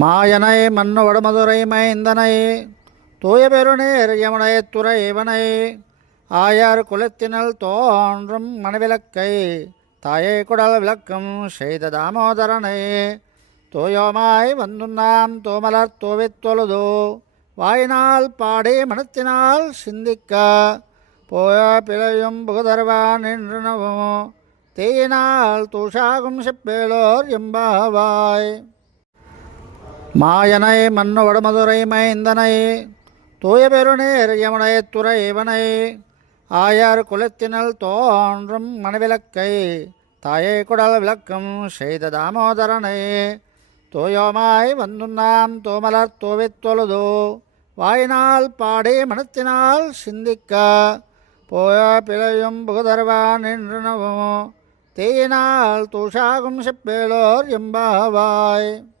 மாயனை மன்னவட மதுரை மைந்தனை தூய பெருநீர் யமுனை துறைவனை ஆயார் குலத்தினல் தோன்றும் மணவிளக்கை தாயை குடல் விளக்கம் செய்த தாமோதரனை தூயோமாய் வந்துண்ணாம் தூமலர் தூவித் தொழுது வாயினால் பாடி மனத்தினால் சிந்திக்க போய பிழையும் புகுதருவான் நின்றனவும் தீயினால் தூஷாகும் செப்பேலோர் எம்பாவாய். மாயனை மன்னவட மதுரை மைந்தனை தூய பெருநீர் யமுனை துறைவனை ஆயார் குலத்தினல் தோன்றும் மணவிளக்கை தாயை குடல் விளக்கம் செய்த தாமோதரனை தூயோமாய் வந்துண்ணாம் தூமலர் தூவித் தொழுது வாயினால் பாடி மனத்தினால் சிந்திக்க போய பிழையும் புகுதருவான் நின்றனவும் தீயினால் தூஷாகும் செப்பேலோர் எம்பாவாய்.